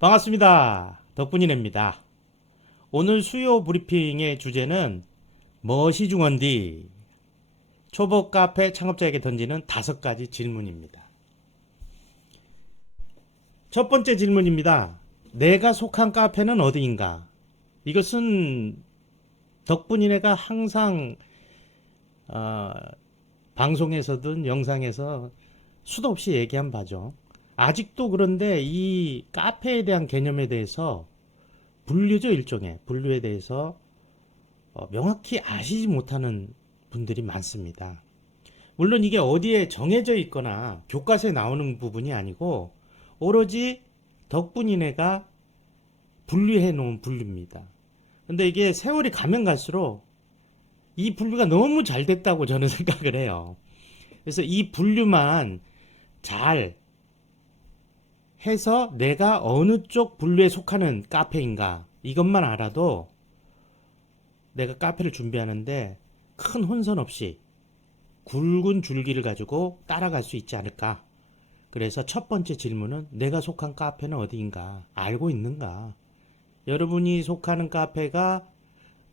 반갑습니다. 덕분이냅니다. 오늘 수요 브리핑의 주제는 무엇이 중원디? 초보 카페 창업자에게 던지는 다섯 가지 질문입니다. 첫 번째 질문입니다. 내가 속한 카페는 어디인가? 이것은 덕분이네가 항상 어, 방송에서든 영상에서 수도 없이 얘기한 바죠. 아직도 그런데 이 카페에 대한 개념에 대해서 분류죠, 일종의 분류에 대해서 어, 명확히 아시지 못하는 분들이 많습니다. 물론 이게 어디에 정해져 있거나 교과서에 나오는 부분이 아니고 오로지 덕분이네가 분류해 놓은 분류입니다. 근데 이게 세월이 가면 갈수록 이 분류가 너무 잘 됐다고 저는 생각을 해요. 그래서 이 분류만 잘 해서 내가 어느 쪽 분류에 속하는 카페인가 이것만 알아도 내가 카페를 준비하는데 큰 혼선 없이 굵은 줄기를 가지고 따라갈 수 있지 않을까. 그래서 첫 번째 질문은 내가 속한 카페는 어디인가 알고 있는가. 여러분이 속하는 카페가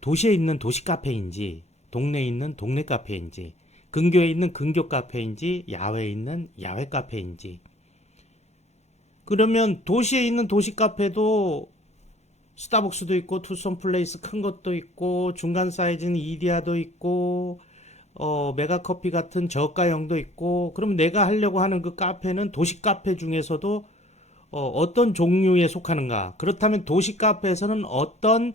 도시에 있는 도시 카페인지 동네에 있는 동네 카페인지 근교에 있는 근교 카페인지 야외에 있는 야외 카페인지 그러면 도시에 있는 도시 카페도 스타벅스도 있고 투썸 플레이스 큰 것도 있고 중간 사이즈는 이디야도 있고 어 메가 커피 같은 저가형도 있고 그럼 내가 하려고 하는 그 카페는 도시 카페 중에서도 어, 어떤 종류에 속하는가? 그렇다면 도시 카페에서는 어떤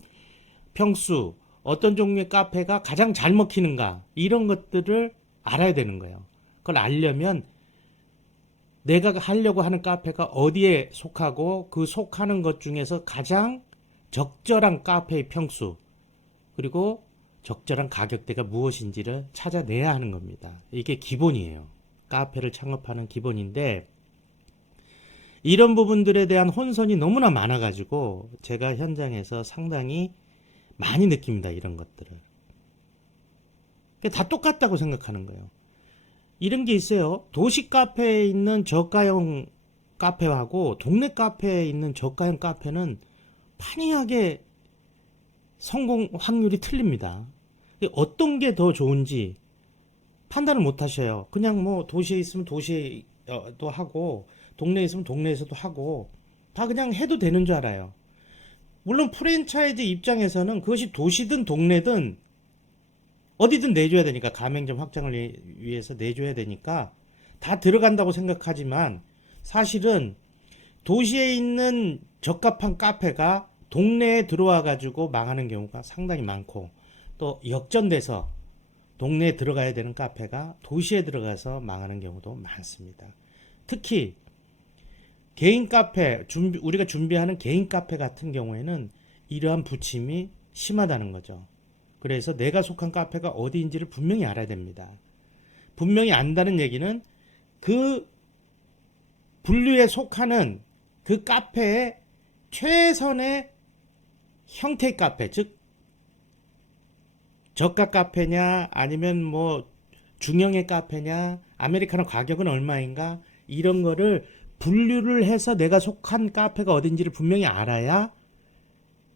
평수 어떤 종류의 카페가 가장 잘 먹히는가? 이런 것들을 알아야 되는 거예요. 그걸 알려면 내가 하려고 하는 카페가 어디에 속하고 그 속하는 것 중에서 가장 적절한 카페의 평수 그리고 적절한 가격대가 무엇인지를 찾아내야 하는 겁니다. 이게 기본이에요. 카페를 창업하는 기본인데 이런 부분들에 대한 혼선이 너무나 많아가지고 제가 현장에서 상당히 많이 느낍니다. 이런 것들을. 다 똑같다고 생각하는 거예요. 이런 게 있어요. 도시 카페에 있는 저가형 카페하고 동네 카페에 있는 저가형 카페는 판이하게 성공 확률이 틀립니다. 어떤 게 더 좋은지 판단을 못 하셔요. 그냥 뭐 도시에 있으면 도시에도 하고 동네에 있으면 동네에서도 하고 다 그냥 해도 되는 줄 알아요. 물론 프랜차이즈 입장에서는 그것이 도시든 동네든 어디든 내줘야 되니까 가맹점 확장을 위해서 내줘야 되니까 다 들어간다고 생각하지만 사실은 도시에 있는 적합한 카페가 동네에 들어와 가지고 망하는 경우가 상당히 많고 또 역전돼서 동네에 들어가야 되는 카페가 도시에 들어가서 망하는 경우도 많습니다. 특히 개인 카페 준비, 우리가 준비하는 개인 카페 같은 경우에는 이러한 부침이 심하다는 거죠. 그래서 내가 속한 카페가 어디인지를 분명히 알아야 됩니다. 분명히 안다는 얘기는 그 분류에 속하는 그 카페의 최선의 형태 카페, 즉 저가 카페냐 아니면 뭐 중형의 카페냐 아메리카노 가격은 얼마인가 이런 거를 분류를 해서 내가 속한 카페가 어딘지를 분명히 알아야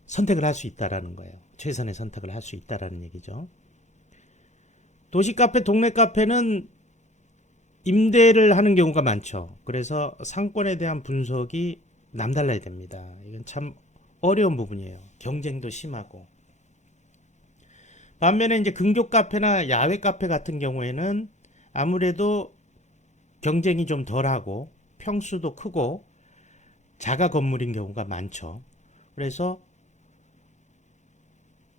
선택을 할 수 있다라는 거예요. 최선의 선택을 할 수 있다라는 얘기죠. 도시 카페, 동네 카페는 임대를 하는 경우가 많죠. 그래서 상권에 대한 분석이 남달라야 됩니다. 이건 참 어려운 부분이에요. 경쟁도 심하고. 반면에 이제 근교 카페나 야외 카페 같은 경우에는 아무래도 경쟁이 좀 덜하고 평수도 크고 자가 건물인 경우가 많죠. 그래서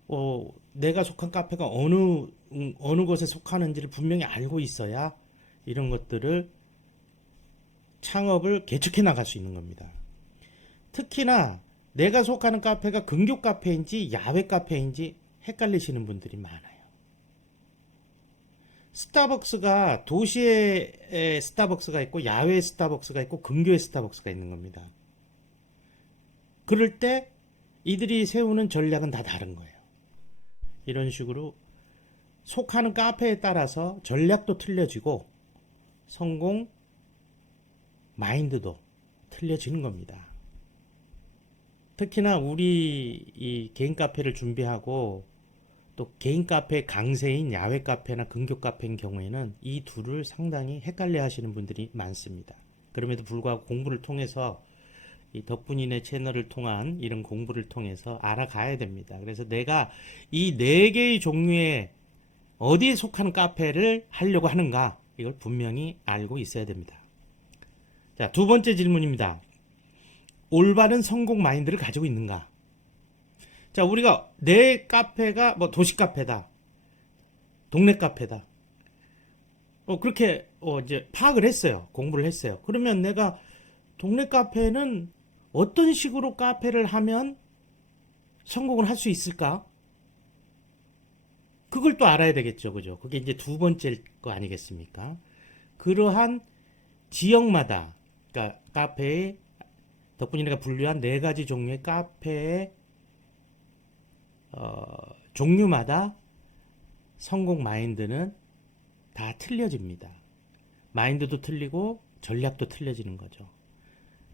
어, 내가 속한 카페가 어느 음, 어느 곳에 속하는지를 분명히 알고 있어야 이런 것들을 창업을 개척해 나갈 수 있는 겁니다. 특히나 내가 속하는 카페가 근교 카페인지 야외 카페인지 헷갈리시는 분들이 많아요. 스타벅스가 도시에 스타벅스가 있고 야외 스타벅스가 있고 근교에 스타벅스가 있는 겁니다. 그럴 때 이들이 세우는 전략은 다 다른 거예요. 이런 식으로 속하는 카페에 따라서 전략도 틀려지고 성공 마인드도 틀려지는 겁니다. 특히나 우리 이 개인 카페를 준비하고 또 개인 카페 강세인 야외 카페나 근교 카페인 경우에는 이 둘을 상당히 헷갈려 하시는 분들이 많습니다. 그럼에도 불구하고 공부를 통해서 이 덕분이네 채널을 통한 이런 공부를 통해서 알아가야 됩니다. 그래서 내가 이 네 개의 종류의 어디에 속하는 카페를 하려고 하는가 이걸 분명히 알고 있어야 됩니다. 자, 두 번째 질문입니다. 올바른 성공 마인드를 가지고 있는가? 자, 우리가 내 카페가 뭐 도시 카페다. 동네 카페다. 어, 그렇게 어, 이제 파악을 했어요. 공부를 했어요. 그러면 내가 동네 카페는 어떤 식으로 카페를 하면 성공을 할 수 있을까? 그걸 또 알아야 되겠죠. 그죠? 그게 이제 두 번째 거 아니겠습니까? 그러한 지역마다, 그러니까 카페의 덕분이네가 분류한 네 가지 종류의 카페의 어, 종류마다 성공 마인드는 다 틀려집니다. 마인드도 틀리고 전략도 틀려지는 거죠.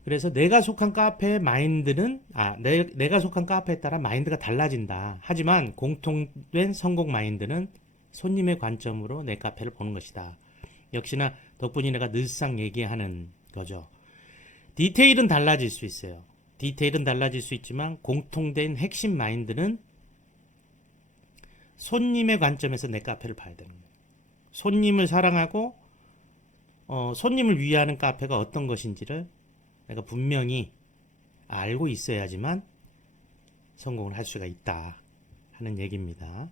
그래서 내가 속한 카페의 마인드는 아 내, 내가 속한 카페에 따라 마인드가 달라진다. 하지만 공통된 성공 마인드는 손님의 관점으로 내 카페를 보는 것이다. 역시나 덕분이네가 늘상 얘기하는 거죠. 디테일은 달라질 수 있어요. 디테일은 달라질 수 있지만 공통된 핵심 마인드는 손님의 관점에서 내 카페를 봐야 되는 거예요. 손님을 사랑하고 어, 손님을 위하는 카페가 어떤 것인지를 내가 분명히 알고 있어야지만 성공을 할 수가 있다 하는 얘기입니다.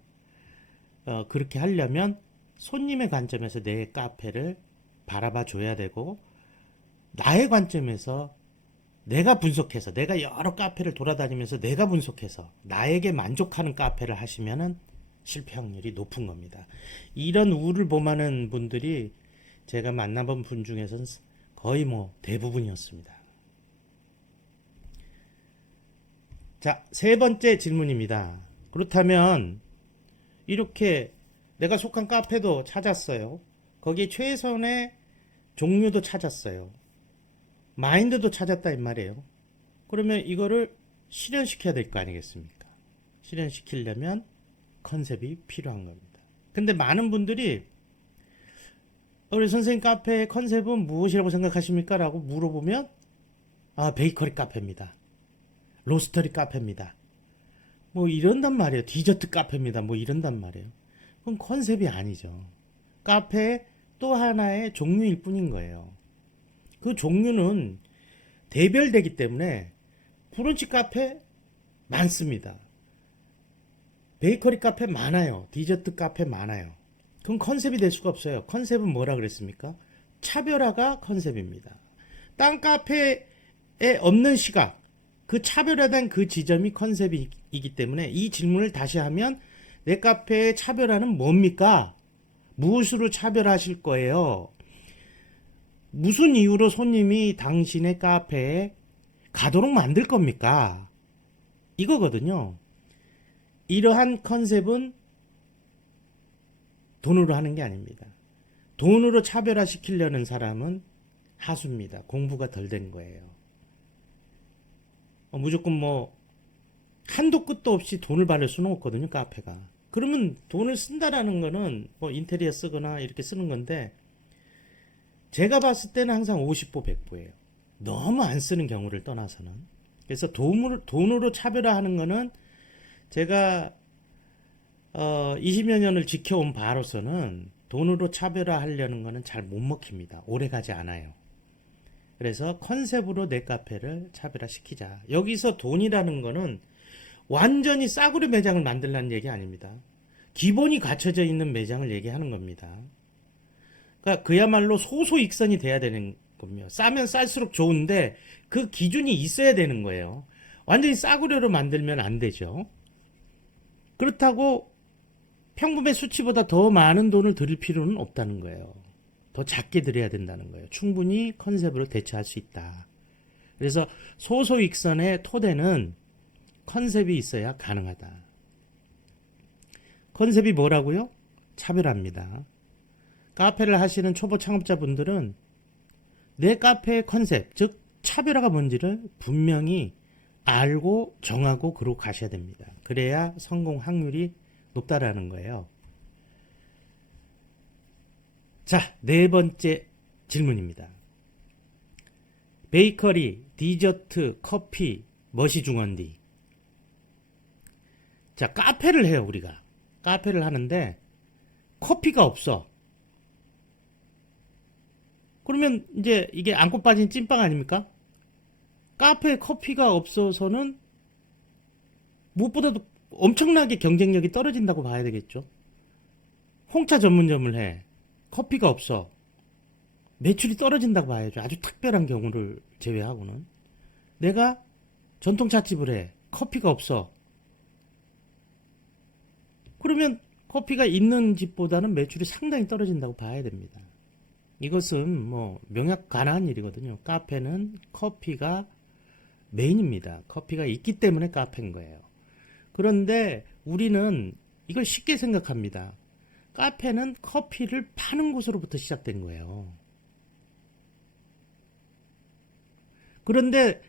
어, 그렇게 하려면 손님의 관점에서 내 카페를 바라봐 줘야 되고 나의 관점에서 내가 분석해서 내가 여러 카페를 돌아다니면서 내가 분석해서 나에게 만족하는 카페를 하시면은 실패 확률이 높은 겁니다. 이런 우를 범하는 분들이 제가 만나본 분 중에서는 거의 뭐 대부분이었습니다. 자, 세 번째 질문입니다. 그렇다면 이렇게 내가 속한 카페도 찾았어요. 거기에 최선의 종류도 찾았어요. 마인드도 찾았다 이 말이에요. 그러면 이거를 실현시켜야 될 거 아니겠습니까? 실현시키려면 컨셉이 필요한 겁니다. 근데 많은 분들이 어, 우리 선생님 카페의 컨셉은 무엇이라고 생각하십니까? 라고 물어보면 아 베이커리 카페입니다. 로스터리 카페입니다. 뭐 이런단 말이에요. 디저트 카페입니다. 뭐 이런단 말이에요. 그건 컨셉이 아니죠. 카페의 또 하나의 종류일 뿐인 거예요. 그 종류는 대별되기 때문에 브런치 카페 많습니다. 베이커리 카페 많아요. 디저트 카페 많아요. 그건 컨셉이 될 수가 없어요. 컨셉은 뭐라 그랬습니까? 차별화가 컨셉입니다. 딴 카페에 없는 시각, 그 차별화된 그 지점이 컨셉이기 때문에 이 질문을 다시 하면 내 카페의 차별화는 뭡니까? 무엇으로 차별하실 거예요? 무슨 이유로 손님이 당신의 카페에 가도록 만들 겁니까? 이거거든요. 이러한 컨셉은 돈으로 하는 게 아닙니다. 돈으로 차별화 시키려는 사람은 하수입니다. 공부가 덜 된 거예요. 어, 무조건 뭐 한도 끝도 없이 돈을 받을 수는 없거든요. 카페가. 그러면 돈을 쓴다라는 거는 뭐 인테리어 쓰거나 이렇게 쓰는 건데 제가 봤을 때는 항상 50보 100보예요. 너무 안 쓰는 경우를 떠나서는. 그래서 돈으로, 돈으로 차별화하는 거는 제가 어, 20여 년을 지켜온 바로서는 돈으로 차별화하려는 거는 잘 못 먹힙니다. 오래 가지 않아요. 그래서 컨셉으로 내 카페를 차별화시키자. 여기서 돈이라는 거는 완전히 싸구려 매장을 만들라는 얘기 아닙니다. 기본이 갖춰져 있는 매장을 얘기하는 겁니다. 그러니까 그야말로 소소익선이 돼야 되는 겁니다. 싸면 쌀수록 좋은데 그 기준이 있어야 되는 거예요. 완전히 싸구려로 만들면 안 되죠. 그렇다고 평범의 수치보다 더 많은 돈을 들일 필요는 없다는 거예요. 더 작게 들여야 된다는 거예요. 충분히 컨셉으로 대처할 수 있다. 그래서 소소익선의 토대는 컨셉이 있어야 가능하다. 컨셉이 뭐라고요? 차별합니다. 카페를 하시는 초보 창업자분들은 내 카페의 컨셉, 즉 차별화가 뭔지를 분명히 알고 정하고 그러고 가셔야 됩니다. 그래야 성공 확률이 높다라는 거예요. 자, 네 번째 질문입니다. 베이커리, 디저트, 커피, 멋이 중원디. 자, 카페를 해요, 우리가. 카페를 하는데, 커피가 없어. 그러면 이제 이게 안고 빠진 찐빵 아닙니까? 카페에 커피가 없어서는 무엇보다도 엄청나게 경쟁력이 떨어진다고 봐야 되겠죠. 홍차 전문점을 해. 커피가 없어. 매출이 떨어진다고 봐야죠. 아주 특별한 경우를 제외하고는. 내가 전통차집을 해. 커피가 없어. 그러면 커피가 있는 집보다는 매출이 상당히 떨어진다고 봐야 됩니다. 이것은 뭐 명약 가능한 일이거든요. 카페는 커피가 메인입니다. 커피가 있기 때문에 카페인 거예요. 그런데 우리는 이걸 쉽게 생각합니다. 카페는 커피를 파는 곳으로부터 시작된 거예요. 그런데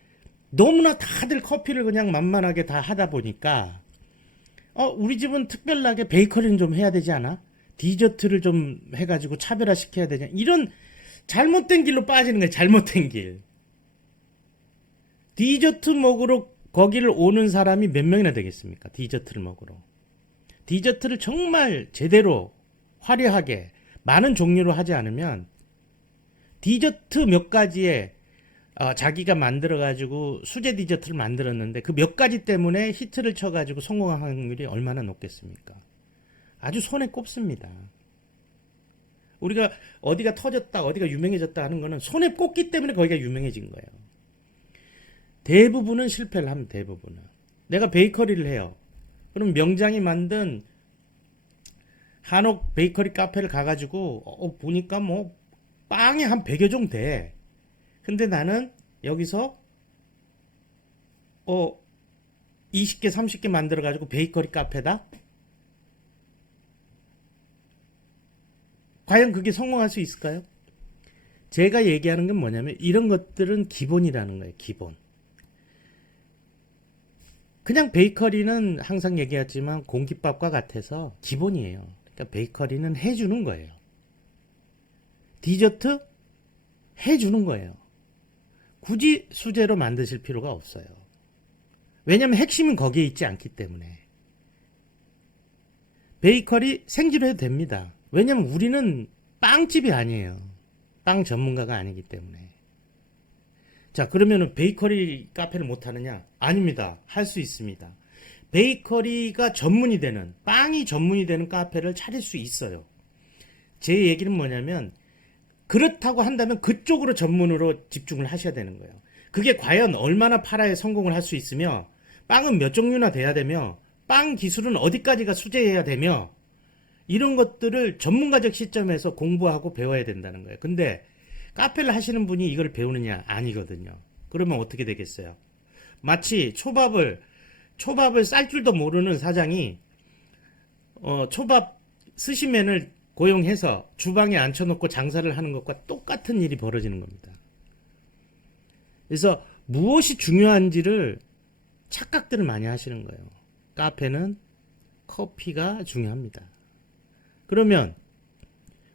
너무나 다들 커피를 그냥 만만하게 다 하다 보니까 어 우리 집은 특별하게 베이커리는 좀 해야 되지 않아? 디저트를 좀 해가지고 차별화 시켜야 되냐? 이런 잘못된 길로 빠지는 거예요. 잘못된 길. 디저트 먹으러 거기를 오는 사람이 몇 명이나 되겠습니까? 디저트를 먹으러. 디저트를 정말 제대로 화려하게 많은 종류로 하지 않으면 디저트 몇 가지에 어, 자기가 만들어 가지고 수제 디저트를 만들었는데 그 몇 가지 때문에 히트를 쳐 가지고 성공할 확률이 얼마나 높겠습니까? 아주 손에 꼽습니다. 우리가 어디가 터졌다, 어디가 유명해졌다 하는 거는 손에 꼽기 때문에 거기가 유명해진 거예요. 대부분은 실패를 합니다. 대부분은. 내가 베이커리를 해요. 그럼 명장이 만든 한옥 베이커리 카페를 가가지고 어, 보니까 뭐 빵이 한 100여 종 돼. 근데 나는 여기서 어 20개, 30개 만들어 가지고 베이커리 카페다. 과연 그게 성공할 수 있을까요? 제가 얘기하는 건 뭐냐면 이런 것들은 기본이라는 거예요. 기본. 그냥 베이커리는 항상 얘기하지만 공깃밥과 같아서 기본이에요. 그러니까 베이커리는 해주는 거예요. 디저트 해주는 거예요. 굳이 수제로 만드실 필요가 없어요. 왜냐면 핵심은 거기에 있지 않기 때문에. 베이커리 생지로 해도 됩니다. 왜냐면 우리는 빵집이 아니에요. 빵 전문가가 아니기 때문에. 자, 그러면은 베이커리 카페를 못 하느냐? 아닙니다. 할 수 있습니다. 베이커리가 전문이 되는, 빵이 전문이 되는 카페를 차릴 수 있어요. 제 얘기는 뭐냐면, 그렇다고 한다면 그쪽으로 전문으로 집중을 하셔야 되는 거예요. 그게 과연 얼마나 팔아야 성공을 할 수 있으며, 빵은 몇 종류나 돼야 되며, 빵 기술은 어디까지가 수제해야 되며, 이런 것들을 전문가적 시점에서 공부하고 배워야 된다는 거예요. 근데 카페를 하시는 분이 이걸 배우느냐? 아니거든요. 그러면 어떻게 되겠어요? 마치 초밥을 초밥을 쌀 줄도 모르는 사장이 어, 초밥 스시맨을 고용해서 주방에 앉혀놓고 장사를 하는 것과 똑같은 일이 벌어지는 겁니다. 그래서 무엇이 중요한지를 착각들을 많이 하시는 거예요. 카페는 커피가 중요합니다. 그러면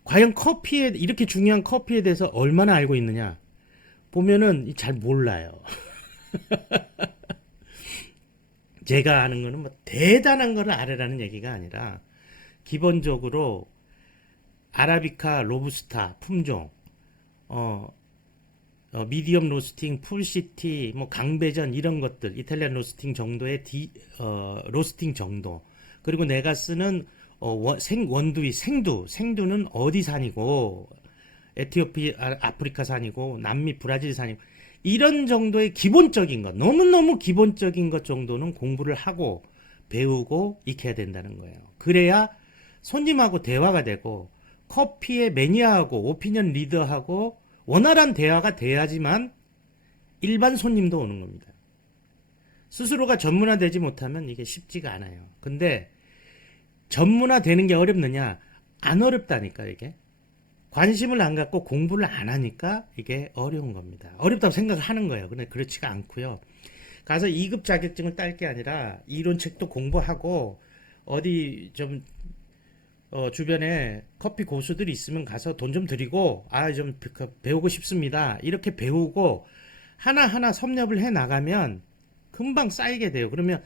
과연 커피에 이렇게 중요한 커피에 대해서 얼마나 알고 있느냐? 보면은 잘 몰라요. 제가 아는 거는 뭐 대단한 거를 알아라는 얘기가 아니라 기본적으로 아라비카 로부스타 품종 어, 어, 미디엄 로스팅, 풀시티, 뭐 강배전 이런 것들 이탈리안 로스팅 정도의 디, 어, 로스팅 정도 그리고 내가 쓰는 어, 원, 생, 원두이 생두 생두는 어디 산이고 에티오피 아, 아프리카 산이고 남미 브라질 산이고 이런 정도의 기본적인 것 너무너무 기본적인 것 정도는 공부를 하고 배우고 익혀야 된다는 거예요. 그래야 손님하고 대화가 되고 커피의 매니아하고 오피니언 리더하고 원활한 대화가 돼야지만 일반 손님도 오는 겁니다. 스스로가 전문화되지 못하면 이게 쉽지가 않아요. 근데 전문화되는 게 어렵느냐? 안 어렵다니까 이게. 관심을 안 갖고 공부를 안 하니까 이게 어려운 겁니다. 어렵다고 생각을 하는 거예요. 근데 그렇지가 않고요. 가서 2급 자격증을 딸 게 아니라 이론 책도 공부하고 어디 좀 어, 주변에 커피 고수들이 있으면 가서 돈 좀 드리고 아 좀 배우고 싶습니다. 이렇게 배우고 하나하나 섭렵을 해 나가면 금방 쌓이게 돼요. 그러면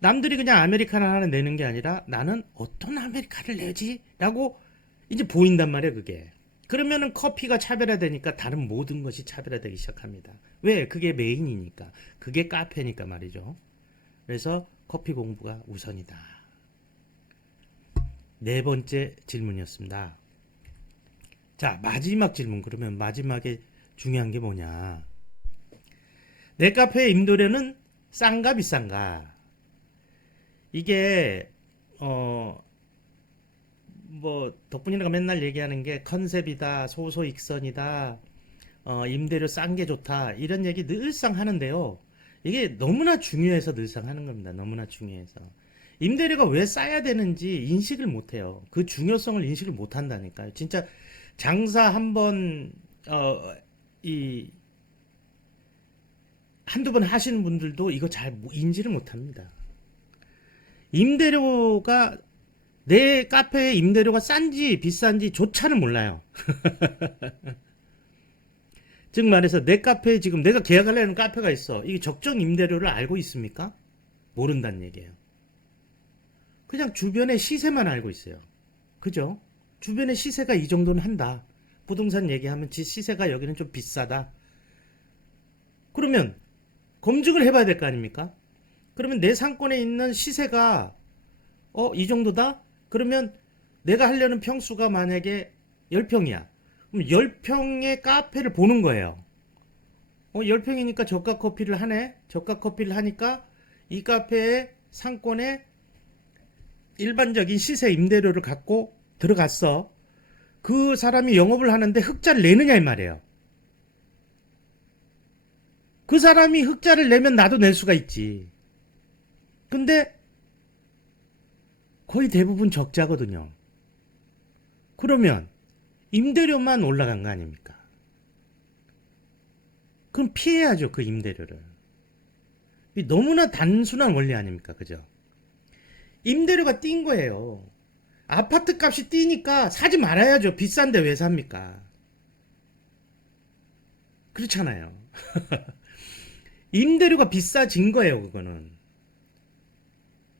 남들이 그냥 아메리카노 하나 내는 게 아니라 나는 어떤 아메리카노를 내지? 라고 이제 보인단 말이에요, 그게. 그러면은 커피가 차별화되니까 다른 모든 것이 차별화되기 시작합니다. 왜? 그게 메인이니까. 그게 카페니까 말이죠. 그래서 커피 공부가 우선이다. 네 번째 질문이었습니다. 자, 마지막 질문. 그러면 마지막에 중요한 게 뭐냐? 내 카페의 임도료는 싼가 비싼가? 이게 어 뭐 덕분이가 맨날 얘기하는 게 컨셉이다, 소소 익선이다, 어, 임대료 싼 게 좋다 이런 얘기 늘상 하는데요. 이게 너무나 중요해서 늘상 하는 겁니다. 너무나 중요해서 임대료가 왜 싸야 되는지 인식을 못 해요. 그 중요성을 인식을 못 한다니까요. 진짜 장사 한번 어, 이 한두 번 하시는 분들도 이거 잘 인지를 못 합니다. 임대료가 내 카페의 임대료가 싼지 비싼지 조차를 몰라요. 즉 말해서 내 카페에 지금 내가 계약하려는 카페가 있어. 이게 적정 임대료를 알고 있습니까? 모른다는 얘기예요. 그냥 주변의 시세만 알고 있어요. 그죠? 주변의 시세가 이 정도는 한다. 부동산 얘기하면 지 시세가 여기는 좀 비싸다. 그러면 검증을 해봐야 될 거 아닙니까? 그러면 내 상권에 있는 시세가 어, 이 정도다? 그러면 내가 하려는 평수가 만약에 10평이야. 그럼 10평의 카페를 보는 거예요. 어, 10평이니까 저가 커피를 하네? 저가 커피를 하니까 이 카페의 상권에 일반적인 시세 임대료를 갖고 들어갔어. 그 사람이 영업을 하는데 흑자를 내느냐 이 말이에요. 그 사람이 흑자를 내면 나도 낼 수가 있지. 근데 거의 대부분 적자거든요. 그러면 임대료만 올라간 거 아닙니까? 그럼 피해야죠, 그 임대료를. 이 너무나 단순한 원리 아닙니까? 그죠? 임대료가 뛴 거예요. 아파트 값이 뛰니까 사지 말아야죠. 비싼데 왜 삽니까? 그렇잖아요. 임대료가 비싸진 거예요, 그거는.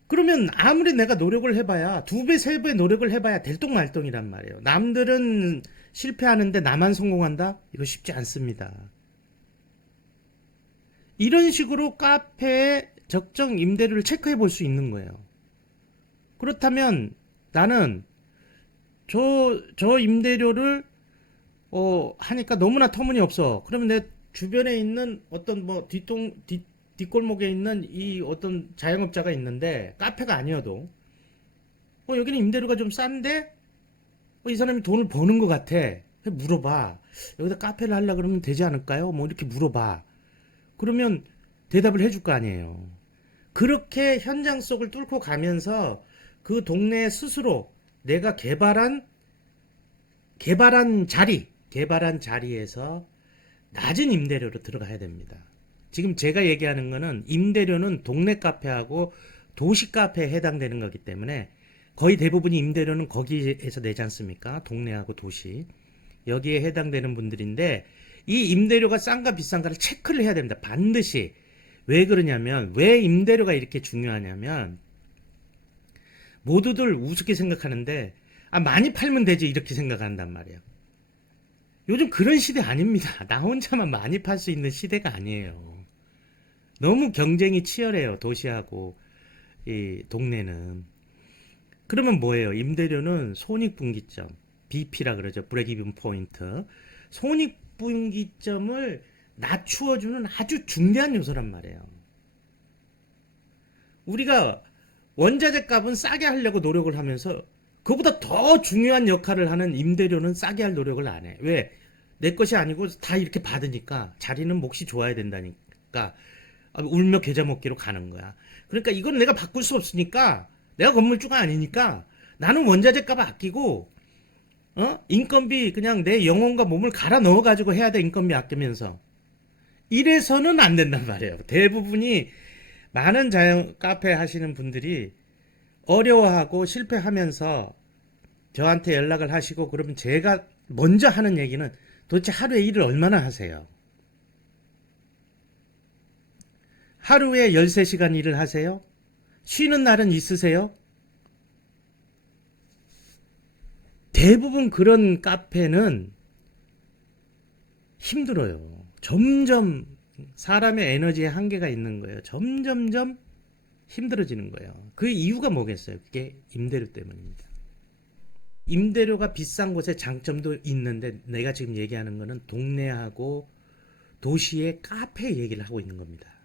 그러면 아무리 내가 노력을 해봐야 두 배, 세 배 노력을 해봐야 될똥말똥이란 말이에요. 남들은 실패하는데 나만 성공한다? 이거 쉽지 않습니다. 이런 식으로 카페의 적정 임대료를 체크해 볼 수 있는 거예요. 그렇다면 나는 저, 저 임대료를 어, 하니까 너무나 터무니없어. 그러면 내 주변에 있는 어떤 뭐 뒷동, 뒷, 뒷골목에 있는 이 어떤 자영업자가 있는데 카페가 아니어도 어, 여기는 임대료가 좀 싼데 어, 이 사람이 돈을 버는 것 같아. 물어봐. 여기다 카페를 하려 그러면 되지 않을까요? 뭐 이렇게 물어봐. 그러면 대답을 해줄 거 아니에요. 그렇게 현장 속을 뚫고 가면서 그 동네 스스로 내가 개발한 개발한 자리, 개발한 자리에서 낮은 임대료로 들어가야 됩니다. 지금 제가 얘기하는 거는 임대료는 동네 카페하고 도시 카페에 해당되는 거기 때문에 거의 대부분이 임대료는 거기에서 내지 않습니까? 동네하고 도시. 여기에 해당되는 분들인데 이 임대료가 싼가 비싼가를 체크를 해야 됩니다. 반드시. 왜 그러냐면 왜 임대료가 이렇게 중요하냐면 모두들 우습게 생각하는데 아 많이 팔면 되지 이렇게 생각한단 말이에요. 요즘 그런 시대 아닙니다. 나 혼자만 많이 팔 수 있는 시대가 아니에요. 너무 경쟁이 치열해요. 도시하고 이 동네는. 그러면 뭐예요? 임대료는 손익분기점, BP라 그러죠. 브레이크이븐 포인트. 손익분기점을 낮추어주는 아주 중대한 요소란 말이에요. 우리가 원자재 값은 싸게 하려고 노력을 하면서 그보다 더 중요한 역할을 하는 임대료는 싸게 할 노력을 안 해. 왜? 내 것이 아니고 다 이렇게 받으니까 자리는 몫이 좋아야 된다니까 울며 계좌 먹기로 가는 거야. 그러니까 이건 내가 바꿀 수 없으니까 내가 건물주가 아니니까 나는 원자재 값 아끼고 어? 인건비 그냥 내 영혼과 몸을 갈아 넣어 가지고 해야 돼 인건비 아끼면서 이래서는 안 된단 말이에요. 대부분이 많은 자영 카페 하시는 분들이 어려워하고 실패하면서 저한테 연락을 하시고 그러면 제가 먼저 하는 얘기는 도대체 하루에 일을 얼마나 하세요? 하루에 13시간 일을 하세요? 쉬는 날은 있으세요? 대부분 그런 카페는 힘들어요. 점점 사람의 에너지에 한계가 있는 거예요. 점점점 힘들어지는 거예요. 그 이유가 뭐겠어요? 그게 임대료 때문입니다. 임대료가 비싼 곳에 장점도 있는데 내가 지금 얘기하는 거는 동네하고 도시의 카페 얘기를 하고 있는 겁니다.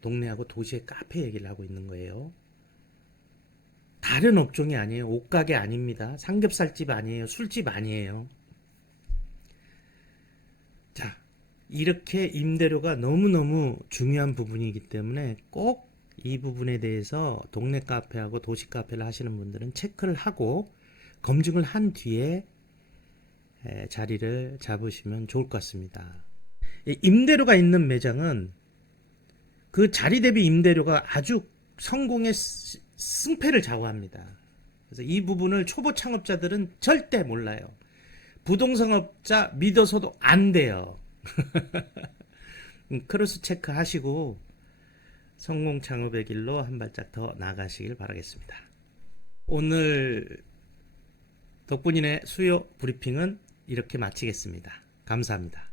동네하고 도시의 카페 얘기를 하고 있는 거예요. 다른 업종이 아니에요. 옷가게 아닙니다. 삼겹살집 아니에요. 술집 아니에요. 자, 이렇게 임대료가 너무너무 중요한 부분이기 때문에 꼭 이 부분에 대해서 동네 카페하고 도시 카페를 하시는 분들은 체크를 하고 검증을 한 뒤에 에, 자리를 잡으시면 좋을 것 같습니다. 이 임대료가 있는 매장은 그 자리 대비 임대료가 아주 성공의 스- 승패를 좌우합니다. 그래서 이 부분을 초보 창업자들은 절대 몰라요. 부동산업자 믿어서도 안 돼요. 음, 크로스 체크 하시고 성공 창업의 길로 한 발짝 더 나가시길 바라겠습니다. 오늘 덕분인의 수요 브리핑은 이렇게 마치겠습니다. 감사합니다.